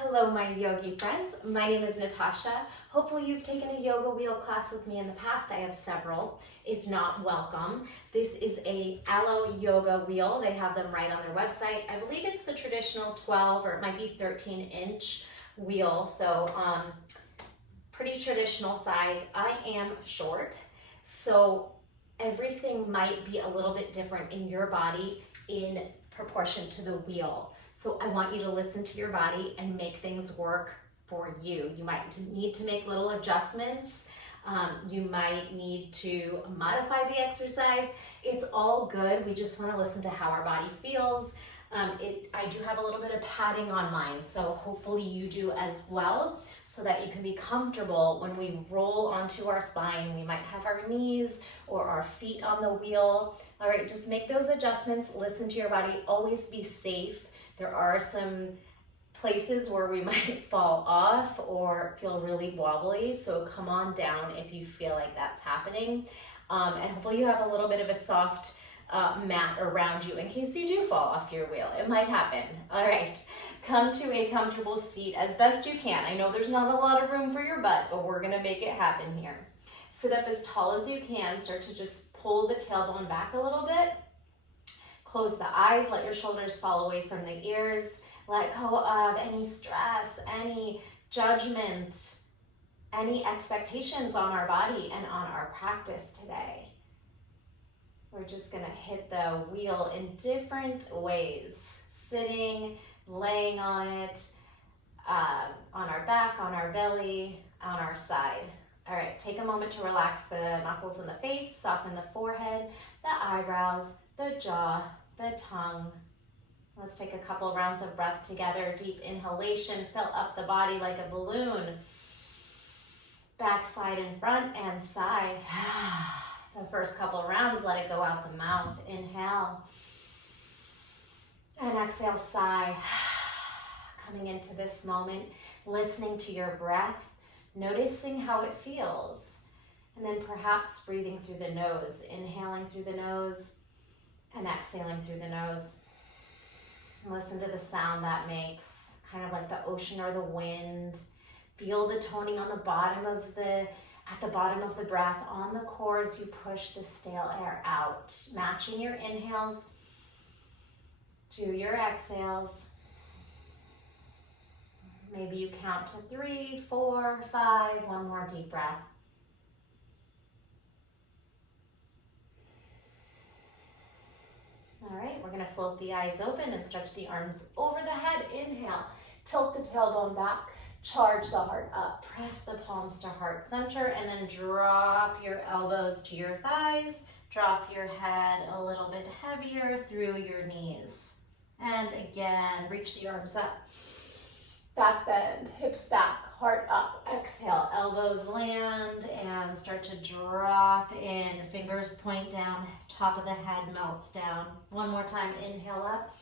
Hello, my yogi friends. My name is Natasha. Hopefully you've taken a yoga wheel class with me in the past. I have several. If not, welcome. This is a aloe yoga wheel. They have them right on their website. I believe it's the traditional 12 or it might be 13-inch wheel. So pretty traditional size. I am short, so everything might be a little bit different in your body in proportion to the wheel. So I want you to listen to your body and make things work for you. You might need to make little adjustments. You might need to modify the exercise. It's all good. We just want to listen to how our body feels. I do have a little bit of padding on mine, so hopefully you do as well, so that you can be comfortable when we roll onto our spine. We might have our knees or our feet on the wheel. All right, just make those adjustments. Listen to your body. Always be safe. There are some places where we might fall off or feel really wobbly, so come on down if you feel like that's happening. And hopefully you have a little bit of a soft mat around you in case you do fall off your wheel. It might happen. All right, come to a comfortable seat as best you can. I know there's not a lot of room for your butt, but we're gonna make it happen here. Sit up as tall as you can. Start to just pull the tailbone back a little bit. Close the eyes, let your shoulders fall away from the ears. Let go of any stress, any judgment, any expectations on our body and on our practice today. We're just gonna hit the wheel in different ways. Sitting, laying on it, on our back, on our belly, on our side. All right, take a moment to relax the muscles in the face, soften the forehead, the eyebrows, the jaw, the tongue. Let's take a couple rounds of breath together. Deep inhalation, fill up the body like a balloon. Back, side, and front, and side. The first couple rounds, let it go out the mouth. Inhale. And exhale, sigh. Coming into this moment, listening to your breath, noticing how it feels. And then perhaps breathing through the nose, inhaling through the nose and exhaling through the nose. And listen to the sound that makes, kind of like the ocean or the wind. Feel the toning on the bottom of at the bottom of the breath on the core as you push the stale air out. Matching your inhales to your exhales. Maybe you count to 3, 4, 5, one more deep breath. All right, we're gonna float the eyes open and stretch the arms over the head. Inhale, tilt the tailbone back, charge the heart up, press the palms to heart center, and then drop your elbows to your thighs. Drop your head a little bit heavier through your knees. And again, reach the arms up. Back bend, hips back, heart up. Exhale, elbows land and start to drop in. Fingers point down, top of the head melts down. One more time, inhale up.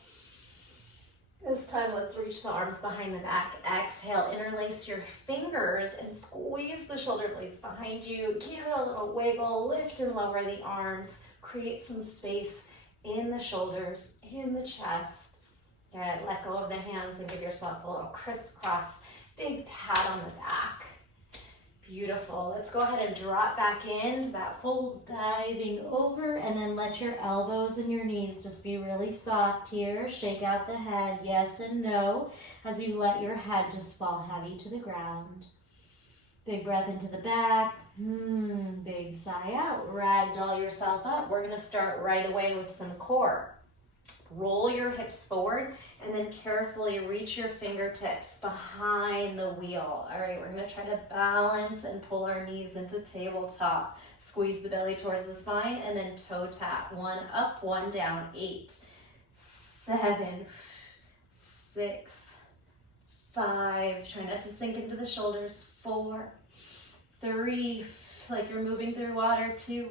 This time, let's reach the arms behind the back. Exhale, interlace your fingers and squeeze the shoulder blades behind you. Give it a little wiggle, lift and lower the arms. Create some space in the shoulders, in the chest. Good, let go of the hands and give yourself a little crisscross, big pat on the back. Beautiful. Let's go ahead and drop back into that full diving over, and then let your elbows and your knees just be really soft here. Shake out the head, yes and no, as you let your head just fall heavy to the ground. Big breath into the back. Big sigh out. Ragdoll yourself up. We're going to start right away with some core. Roll your hips forward and then carefully reach your fingertips behind the wheel. All right, we're gonna try to balance and pull our knees into tabletop. Squeeze the belly towards the spine and then toe tap. 1 up, 1 down. 8, 7, 6, 5. Try not to sink into the shoulders. 4, 3, like you're moving through water. 2,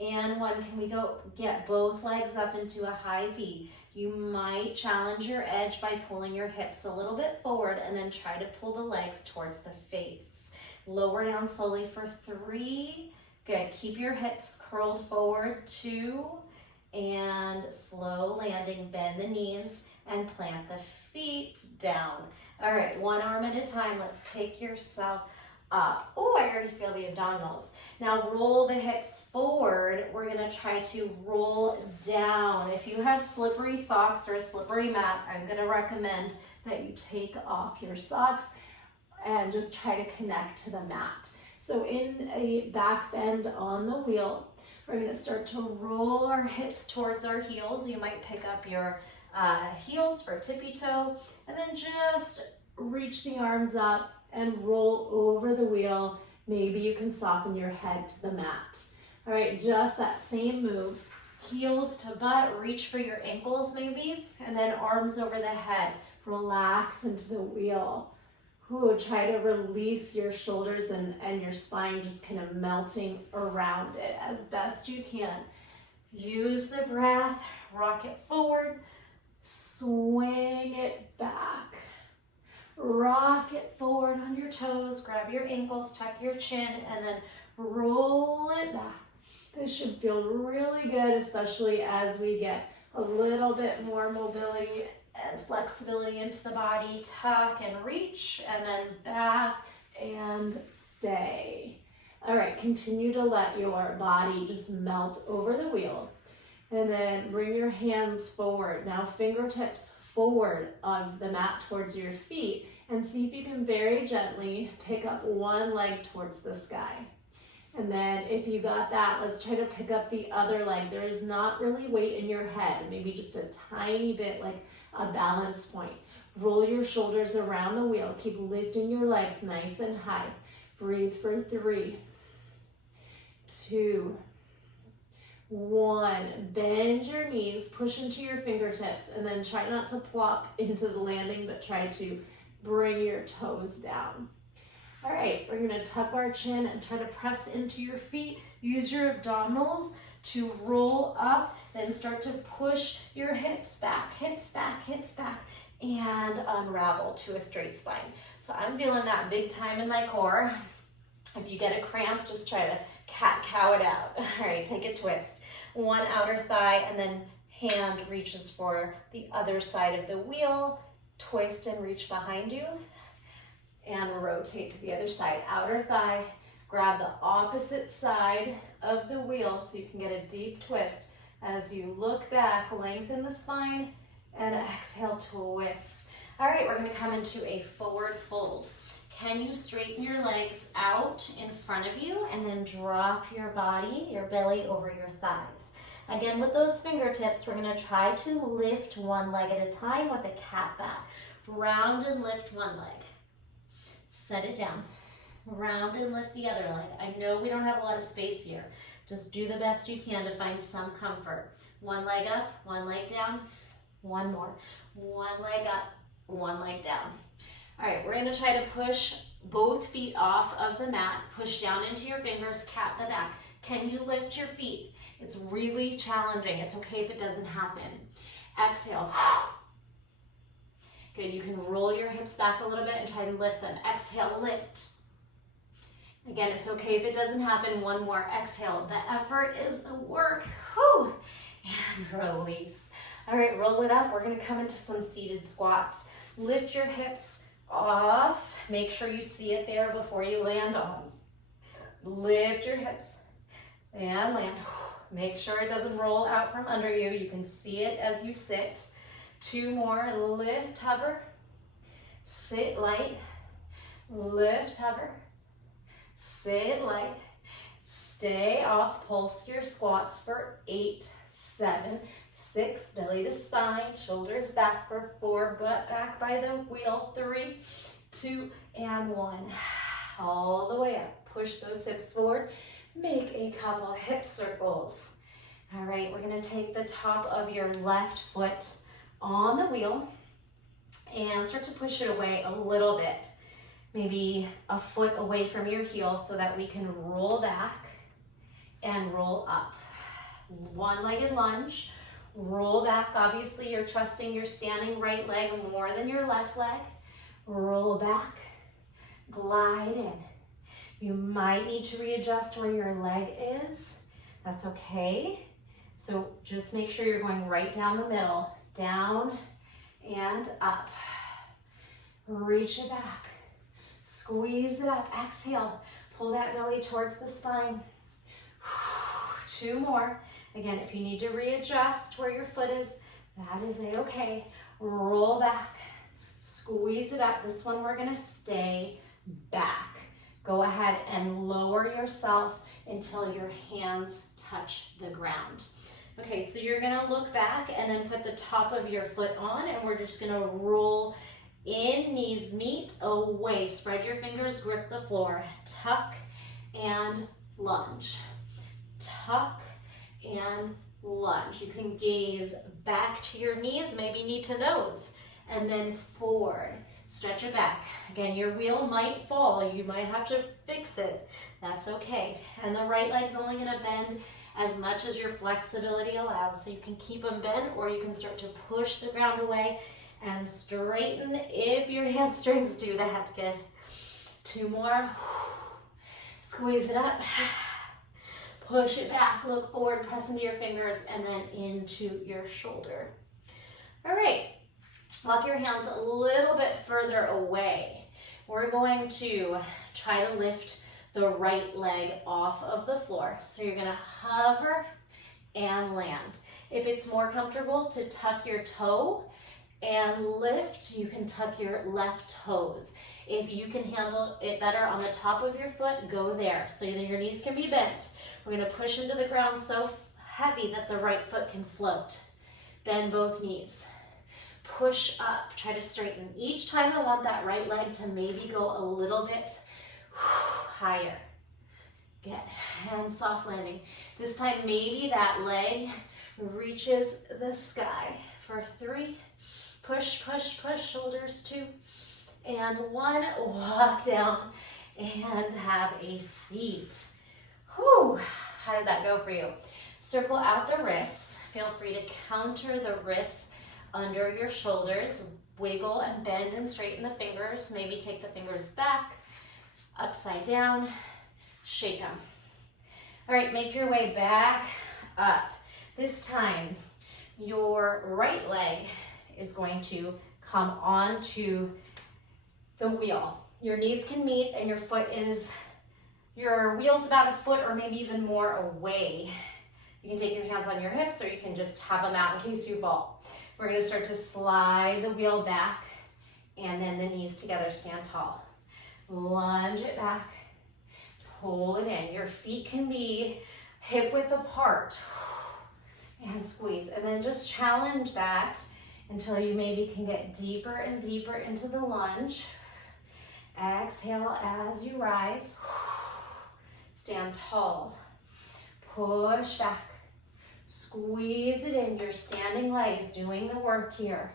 and 1. Can we go get both legs up into a high V? You might challenge your edge by pulling your hips a little bit forward and then try to pull the legs towards the face. Lower down slowly for 3. Good, keep your hips curled forward. 2, and slow landing. Bend the knees and plant the feet down. All right, one arm at a time. Let's pick yourself up. Oh, I already feel the abdominals. Now roll the hips forward. We're gonna try to roll down. If you have slippery socks or a slippery mat, I'm gonna recommend that you take off your socks and just try to connect to the mat. So in a back bend on the wheel, we're gonna start to roll our hips towards our heels. You might pick up your heels for tippy toe, and then just reach the arms up and roll over the wheel. Maybe you can soften your head to the mat. All right, just that same move. Heels to butt, reach for your ankles maybe, and then arms over the head. Relax into the wheel. Ooh, try to release your shoulders and your spine just kind of melting around it as best you can. Use the breath, rock it forward, swing it back. Rock it forward on your toes, grab your ankles, tuck your chin, and then roll it back. This should feel really good, especially as we get a little bit more mobility and flexibility into the body. Tuck and reach, and then back and stay. All right, continue to let your body just melt over the wheel. And then bring your hands forward. Now fingertips forward of the mat towards your feet, and see if you can very gently pick up one leg towards the sky. And then if you got that, let's try to pick up the other leg. There is not really weight in your head, maybe just a tiny bit like a balance point. Roll your shoulders around the wheel. Keep lifting your legs nice and high. Breathe for 3, 2, 1. Bend your knees, push into your fingertips, and then try not to plop into the landing, but try to bring your toes down. All right, we're gonna tuck our chin and try to press into your feet. Use your abdominals to roll up, then start to push your hips back, and unravel to a straight spine. So I'm feeling that big time in my core. If you get a cramp, just try to cat-cow it out. All right, take a twist. One outer thigh, and then hand reaches for the other side of the wheel. Twist and reach behind you, and rotate to the other side. Outer thigh, grab the opposite side of the wheel so you can get a deep twist. As you look back, lengthen the spine, and exhale, twist. All right, we're gonna come into a forward fold. Can you straighten your legs out in front of you and then drop your body, your belly over your thighs? Again, with those fingertips, we're gonna try to lift one leg at a time with a cat back. Round and lift one leg. Set it down. Round and lift the other leg. I know we don't have a lot of space here. Just do the best you can to find some comfort. One leg up, one leg down, one more. One leg up, one leg down. All right, we're gonna try to push both feet off of the mat, push down into your fingers, cat the back. Can you lift your feet? It's really challenging. It's okay if it doesn't happen. Exhale. Good, you can roll your hips back a little bit and try to lift them. Exhale, lift. Again, it's okay if it doesn't happen. One more, exhale. The effort is the work. Whew. And release. All right, roll it up. We're gonna come into some seated squats. Lift your hips off. Make sure you see it there before you land on. Lift your hips and land. Make sure it doesn't roll out from under you. You can see it as you sit. 2 more, lift, hover, sit light, lift, hover, sit light, stay off, pulse your squats for 8, 7, 6, belly to spine, shoulders back for 4, butt back by the wheel, 3, 2, and 1. All the way up, push those hips forward, make a couple hip circles. All right, we're gonna take the top of your left foot on the wheel and start to push it away a little bit, maybe a foot away from your heel so that we can roll back and roll up. One-legged lunge, roll back. Obviously you're trusting your standing right leg more than your left leg. Roll back, glide in. You might need to readjust where your leg is. That's okay. So just make sure you're going right down the middle. Down and up. Reach it back. Squeeze it up. Exhale. Pull that belly towards the spine. 2 more. Again, if you need to readjust where your foot is, that is a-okay. Roll back. Squeeze it up. This one we're gonna stay back. Go ahead and lower yourself until your hands touch the ground. Okay, so you're gonna look back and then put the top of your foot on, and we're just gonna roll in, knees meet, away. Spread your fingers, grip the floor. Tuck and lunge. Tuck and lunge. You can gaze back to your knees, maybe knee to nose, and then forward. Stretch it back. Again, your wheel might fall. You might have to fix it. That's okay. And the right leg's only gonna bend as much as your flexibility allows. So you can keep them bent, or you can start to push the ground away and straighten if your hamstrings do that. Good. 2 more. Squeeze it up. Push it back, look forward, press into your fingers, and then into your shoulder. All right, walk your hands a little bit further away. We're going to try to lift the right leg off of the floor. So you're gonna hover and land. If it's more comfortable to tuck your toe and lift, you can tuck your left toes. If you can handle it better on the top of your foot, go there. So then your knees can be bent. We're gonna push into the ground so heavy that the right foot can float. Bend both knees. Push up, try to straighten. Each time I want that right leg to maybe go a little bit higher. Good, and soft landing. This time maybe that leg reaches the sky. For 3, push, push, push, shoulders 2, and 1, walk down and have a seat. Whew, how did that go for you? Circle out the wrists. Feel free to counter the wrists under your shoulders. Wiggle and bend and straighten the fingers. Maybe take the fingers back, upside down, shake them. All right, make your way back up. This time, your right leg is going to come onto the wheel. Your knees can meet and your wheel's about a foot or maybe even more away. You can take your hands on your hips, or you can just have them out in case you fall. We're gonna start to slide the wheel back, and then the knees together, stand tall. Lunge it back, pull it in. Your feet can be hip width apart, and squeeze. And then just challenge that until you maybe can get deeper and deeper into the lunge. Exhale as you rise. Stand tall. Push back. Squeeze it in. Your standing leg is doing the work here.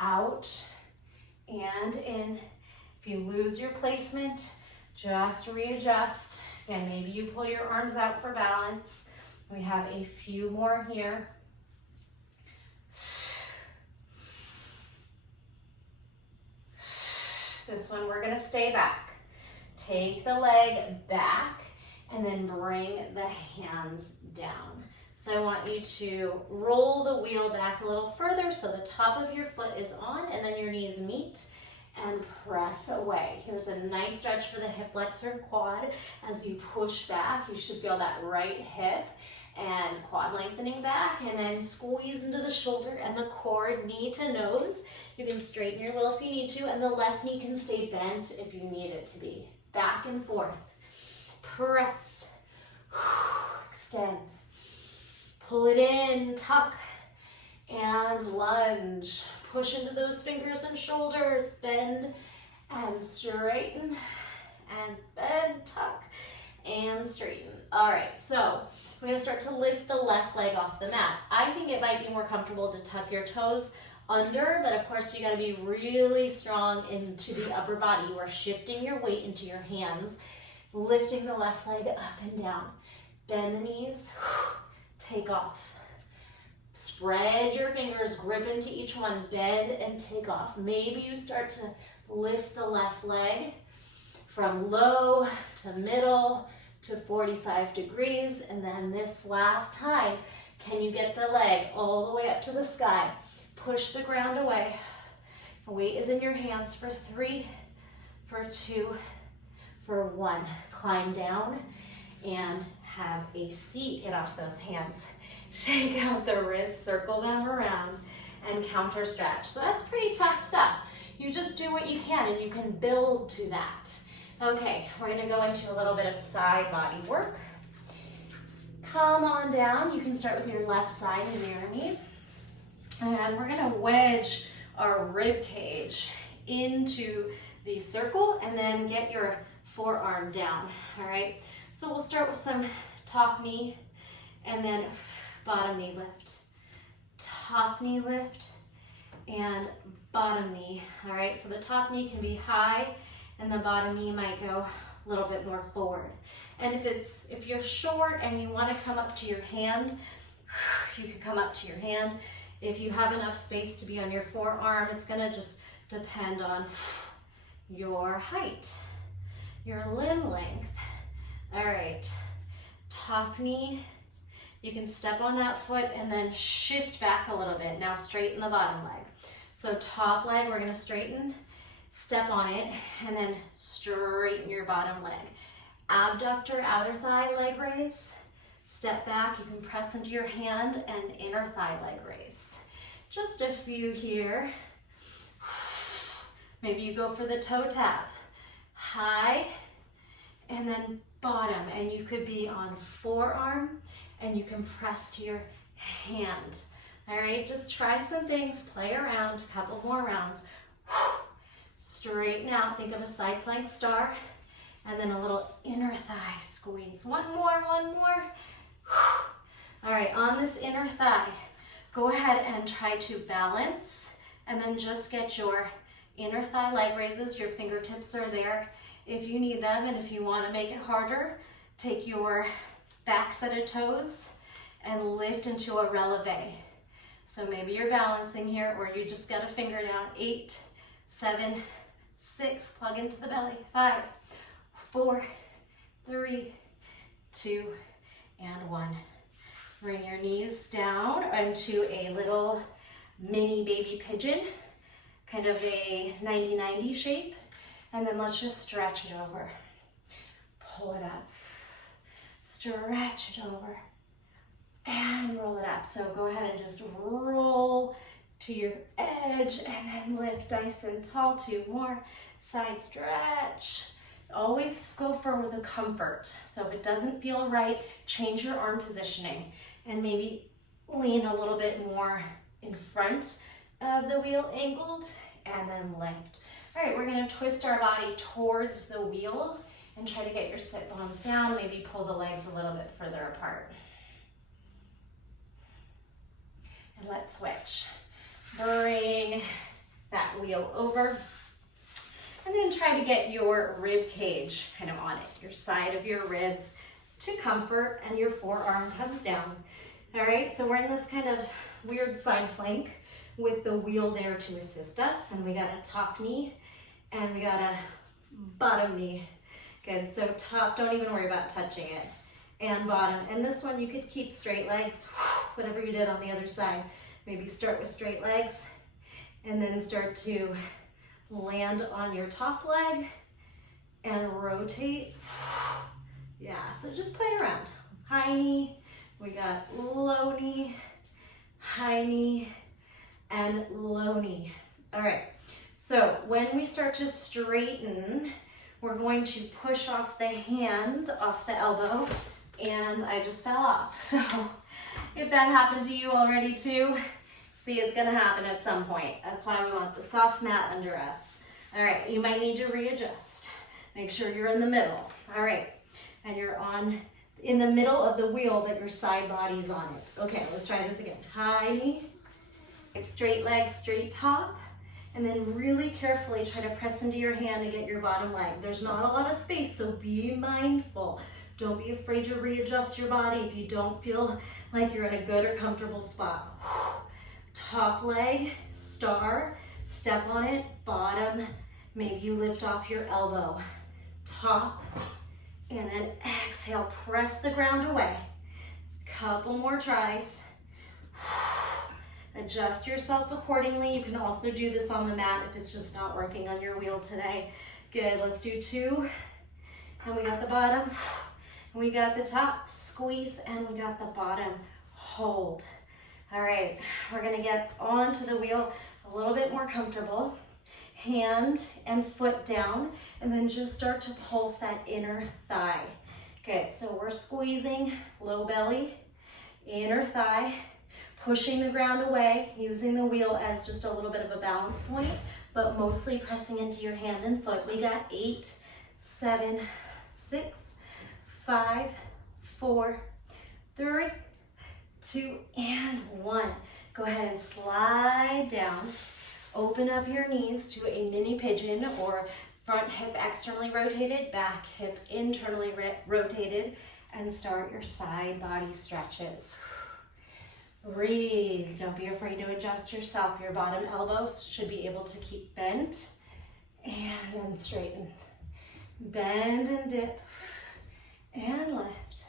Out and in. If you lose your placement, just readjust. Again, maybe you pull your arms out for balance. We have a few more here. This one we're gonna stay back. Take the leg back and then bring the hands down. So I want you to roll the wheel back a little further so the top of your foot is on, and then your knees meet and press away. Here's a nice stretch for the hip flexor and quad. As you push back, you should feel that right hip and quad lengthening back, and then squeeze into the shoulder and the core, knee to nose. You can straighten your wheel if you need to, and the left knee can stay bent if you need it to be. Back and forth. Press. Extend. Pull it in, tuck, and lunge. Push into those fingers and shoulders. Bend and straighten, and bend, tuck, and straighten. All right, so we're gonna start to lift the left leg off the mat. I think it might be more comfortable to tuck your toes under, but of course you gotta be really strong into the upper body. You are shifting your weight into your hands, lifting the left leg up and down. Bend the knees, take off. Spread your fingers, grip into each one, bend and take off. Maybe you start to lift the left leg from low to middle to 45 degrees, and then this last time, can you get the leg all the way up to the sky? Push the ground away. Weight is in your hands for 3, for 2, for 1. Climb down and have a seat. Get off those hands. Shake out the wrists, circle them around, and counter stretch. So that's pretty tough stuff. You just do what you can, and you can build to that. Okay, we're gonna go into a little bit of side body work. Come on down. You can start with your left side and mirror me. And we're gonna wedge our rib cage into the circle and then get your forearm down, all right? So we'll start with some top knee and then bottom knee lift. Top knee lift and bottom knee, all right? So the top knee can be high and the bottom knee might go a little bit more forward. And if you're short and you want to come up to your hand, you can come up to your hand. If you have enough space to be on your forearm, it's gonna just depend on your height, your limb length. All right, top knee, you can step on that foot and then shift back a little bit. Now straighten the bottom leg. So top leg, we're gonna straighten, step on it, and then straighten your bottom leg. Abductor, outer thigh, leg raise. Step back, you can press into your hand and inner thigh leg raise. Just a few here. Maybe you go for the toe tap. High and then bottom, and you could be on forearm and you can press to your hand. All right, just try some things, play around, a couple more rounds. Straighten out, think of a side plank star, and then a little inner thigh squeeze. One more, one more. All right, on this inner thigh, go ahead and try to balance and then just get your inner thigh leg raises. Your fingertips are there if you need them, and if you want to make it harder, take your back set of toes and lift into a releve. So maybe you're balancing here, or you just got a finger down. 8, 7, 6, plug into the belly. 5, 4, 3, 2, and 1. Bring your knees down into a little mini baby pigeon, kind of a 90-90 shape. And then let's just stretch it over. Pull it up. Stretch it over. And roll it up. So go ahead and just roll to your edge and then lift nice and tall. 2 more. Side stretch. Always go for the comfort. So if it doesn't feel right, change your arm positioning and maybe lean a little bit more in front of the wheel angled and then lift. All right, we're gonna twist our body towards the wheel and try to get your sit bones down. Maybe pull the legs a little bit further apart. And let's switch. Bring that wheel over. And then try to get your rib cage kind of on it, your side of your ribs to comfort, and your forearm comes down. All right, so we're in this kind of weird side plank with the wheel there to assist us. And we got a top knee and we got a bottom knee. Good, so top, don't even worry about touching it. And bottom, and this one you could keep straight legs, whatever you did on the other side. Maybe start with straight legs and then start to land on your top leg and rotate. Yeah, so just play around. High knee, we got low knee, high knee, and low knee. All right, so when we start to straighten, we're going to push off the hand, off the elbow, and I just fell off. So if that happened to you already too, see, it's gonna happen at some point. That's why we want the soft mat under us. All right, you might need to readjust. Make sure you're in the middle. All right, and you're in the middle of the wheel, but your side body's on it. Okay, let's try this again. High knee, straight leg, straight top, and then really carefully try to press into your hand to get your bottom leg. There's not a lot of space, so be mindful. Don't be afraid to readjust your body if you don't feel like you're in a good or comfortable spot. Top leg, star, step on it, bottom, maybe you lift off your elbow. Top, and then exhale, press the ground away. Couple more tries. Adjust yourself accordingly. You can also do this on the mat if it's just not working on your wheel today. Good, let's do 2. And we got the bottom, and we got the top. Squeeze, and we got the bottom. Hold. All right, we're gonna get onto the wheel a little bit more comfortable. Hand and foot down, and then just start to pulse that inner thigh. Good, so we're squeezing, low belly, inner thigh, pushing the ground away, using the wheel as just a little bit of a balance point, but mostly pressing into your hand and foot. We got 8, 7, 6, 5, 4, 3, 2, and 1. Go ahead and slide down. Open up your knees to a mini pigeon, or front hip externally rotated, back hip internally rotated, and start your side body stretches. Breathe. Don't be afraid to adjust yourself. Your bottom elbows should be able to keep bent, and then straighten. Bend and dip, and lift.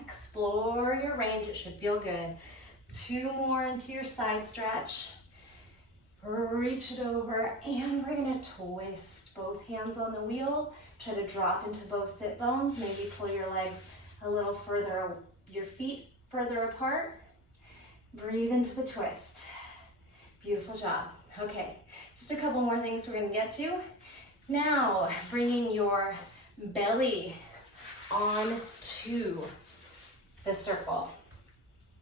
Explore your range. It should feel good. 2 more into your side stretch. Reach it over, and we're gonna twist both hands on the wheel. Try to drop into both sit bones. Maybe pull your legs a little further, your feet further apart. Breathe into the twist. Beautiful job. Okay, just a couple more things we're gonna get to. Now, bringing your belly onto the circle.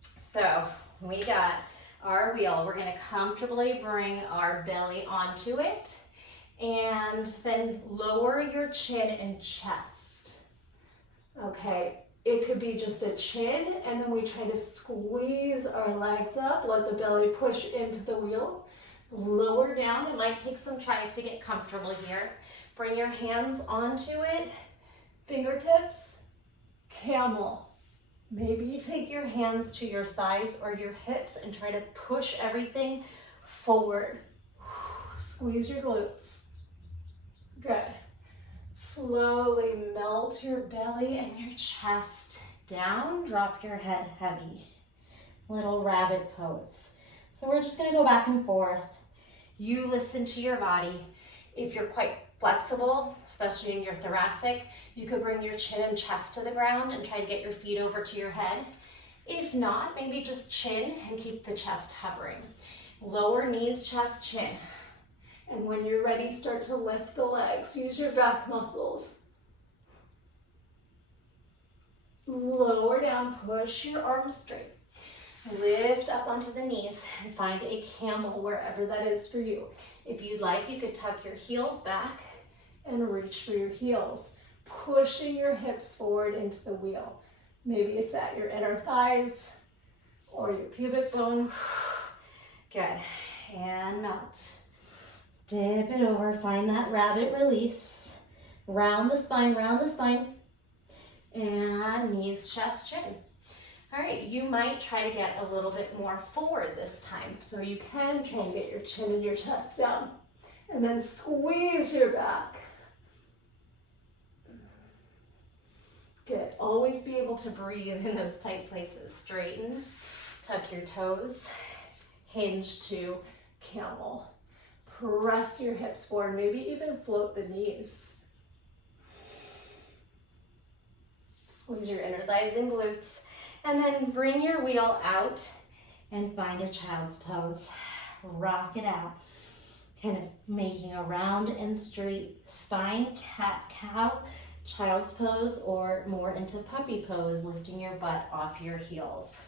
So we got our wheel. We're gonna comfortably bring our belly onto it, and then lower your chin and chest. Okay, it could be just a chin, and then we try to squeeze our legs up, let the belly push into the wheel. Lower down. It might take some tries to get comfortable here. Bring your hands onto it, fingertips, camel. Maybe you take your hands to your thighs or your hips and try to push everything forward. Squeeze your glutes. Good. Slowly melt your belly and your chest down. Drop your head heavy. Little rabbit pose. So we're just gonna go back and forth. You listen to your body. If you're quite flexible, especially in your thoracic, you could bring your chin and chest to the ground and try to get your feet over to your head. If not, maybe just chin and keep the chest hovering. Lower knees, chest, chin. And when you're ready, start to lift the legs. Use your back muscles. Lower down, push your arms straight. Lift up onto the knees and find a camel wherever that is for you. If you'd like, you could tuck your heels back and reach for your heels, pushing your hips forward into the wheel. Maybe it's at your inner thighs or your pubic bone. Good. And melt. Dip it over. Find that rabbit release. Round the spine, round the spine. And knees, chest, chin. All right, you might try to get a little bit more forward this time. So you can try and get your chin and your chest down. And then squeeze your back. Good. Always be able to breathe in those tight places. Straighten, tuck your toes, hinge to camel. Press your hips forward, maybe even float the knees. Squeeze your inner thighs and glutes. And then bring your wheel out and find a child's pose. Rock it out. Kind of making a round and straight spine, cat-cow, child's pose, or more into puppy pose, lifting your butt off your heels.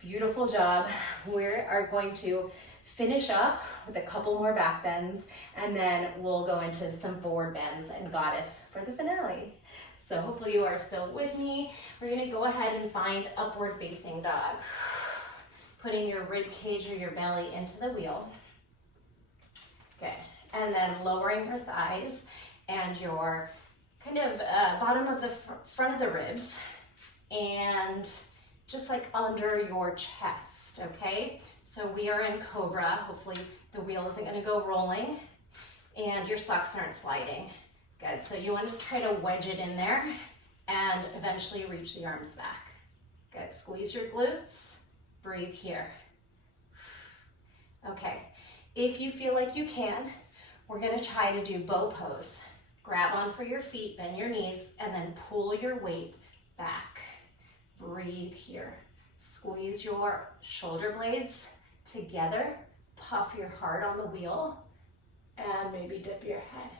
Beautiful job. We are going to finish up with a couple more back bends, and then we'll go into some forward bends and goddess for the finale. So hopefully you are still with me. We're gonna go ahead and find upward facing dog. Putting your rib cage or your belly into the wheel. Good. And then lowering your thighs and your kind of bottom of the front of the ribs, and just like under your chest, okay? So we are in cobra. Hopefully the wheel isn't gonna go rolling and your socks aren't sliding. Good, so you want to try to wedge it in there and eventually reach the arms back. Good, squeeze your glutes Breathe here. Okay, if you feel like you can, we're gonna try to do bow pose. Grab onto your feet, bend your knees, and then pull your weight back. Breathe here. Squeeze your shoulder blades together. Puff your heart on the wheel, and maybe dip your head.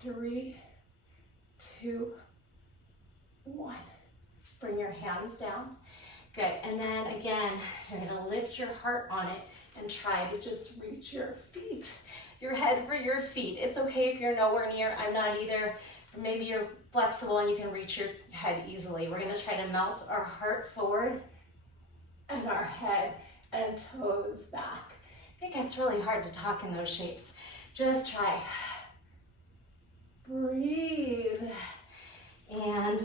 3, 2, 1. Bring your hands down. Good, and then again, you're gonna lift your heart on it and try to just reach your feet, your head for your feet. It's okay if you're nowhere near, I'm not either. Maybe you're flexible and you can reach your head easily. We're gonna try to melt our heart forward and our head and toes back. It gets really hard to talk in those shapes. Just try. Breathe. And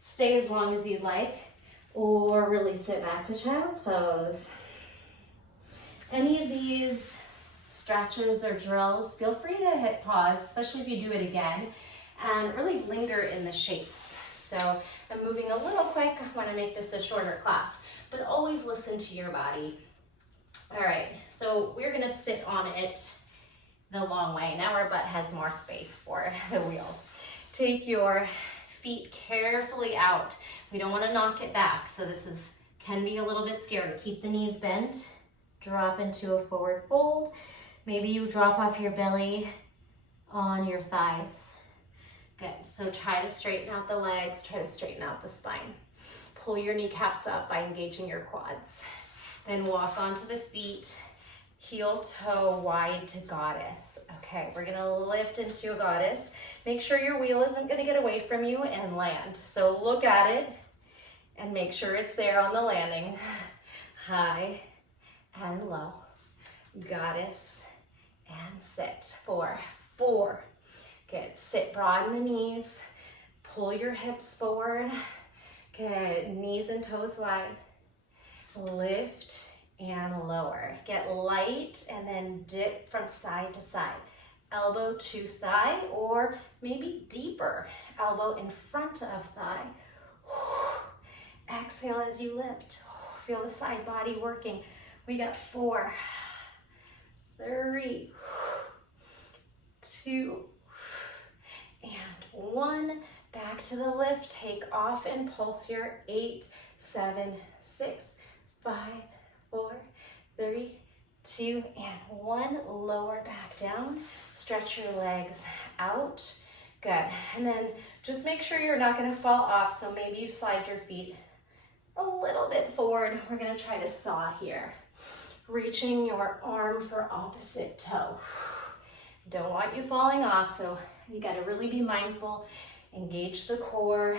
stay as long as you'd like, or release it back to child's pose. Any of these stretches or drills, feel free to hit pause, especially if you do it again, and really linger in the shapes. So I'm moving a little quick. I want to make this a shorter class, but always listen to your body. All right, so we're gonna sit on it the long way. Now our butt has more space for the wheel. Take your feet carefully out. We don't want to knock it back, so this can be a little bit scary. Keep the knees bent, drop into a forward fold. Maybe you drop off your belly on your thighs. Good, so try to straighten out the legs, try to straighten out the spine. Pull your kneecaps up by engaging your quads. Then walk onto the feet, heel toe wide to goddess. Okay, we're gonna lift into a goddess. Make sure your wheel isn't gonna get away from you and land. So look at it and make sure it's there on the landing. High and low, goddess, and sit. 4, 4. Good, sit broad in the knees. Pull your hips forward. Good, knees and toes wide. Lift and lower. Get light and then dip from side to side. Elbow to thigh, or maybe deeper. Elbow in front of thigh. Exhale as you lift. Feel the side body working. We got 4, 3, 2, and 1. Back to the lift. Take off and pulse here. 8, 7, 6, 5, 4, 3, 2, and 1. Lower back down. Stretch your legs out. Good. And then just make sure you're not going to fall off. So maybe you slide your feet a little bit forward. We're going to try to saw here. Reaching your arm for opposite toe. Don't want you falling off, so you got to really be mindful. Engage the core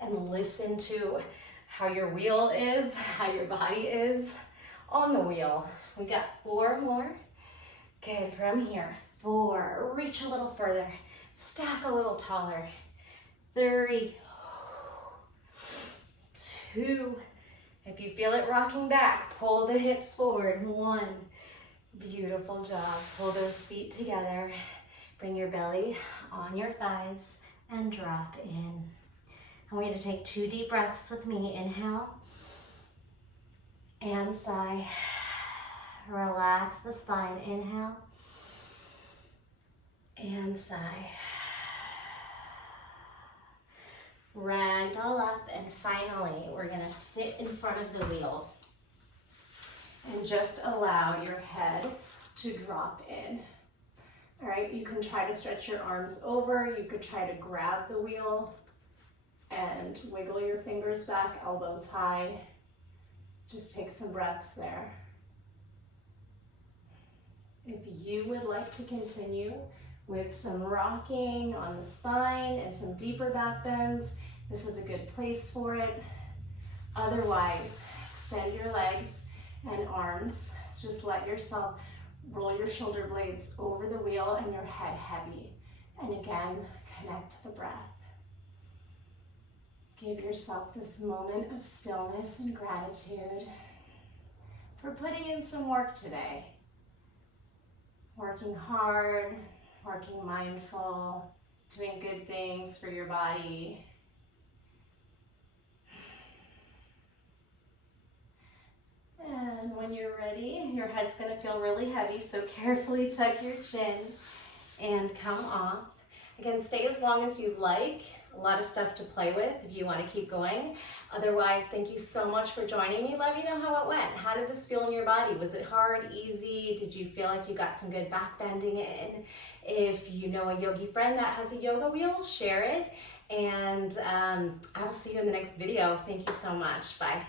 and listen to how your wheel is, how your body is on the wheel. We got 4 more. Good, from here. 4, reach a little further. Stack a little taller. 3, 2, if you feel it rocking back, pull the hips forward. 1, beautiful job. Pull those feet together. Bring your belly on your thighs and drop in. I want you to take 2 deep breaths with me. Inhale and sigh. Relax the spine. Inhale and sigh. Ragdoll up, and finally we're gonna sit in front of the wheel and just allow your head to drop in. All right, you can try to stretch your arms over. You could try to grab the wheel and wiggle your fingers back, elbows high. Just take some breaths there. If you would like to continue with some rocking on the spine and some deeper back bends, this is a good place for it. Otherwise, extend your legs and arms. Just let yourself roll your shoulder blades over the wheel and your head heavy. And again, connect to the breath. Give yourself this moment of stillness and gratitude for putting in some work today. Working hard, working mindful, doing good things for your body. And when you're ready, your head's gonna feel really heavy, so carefully tuck your chin and come off. Again, stay as long as you'd like. A lot of stuff to play with if you want to keep going. Otherwise, thank you so much for joining me. Let me know how it went. How did this feel in your body? Was it hard, easy? Did you feel like you got some good back bending in? If you know a yogi friend that has a yoga wheel, share it. And I will see you in the next video. Thank you so much. Bye.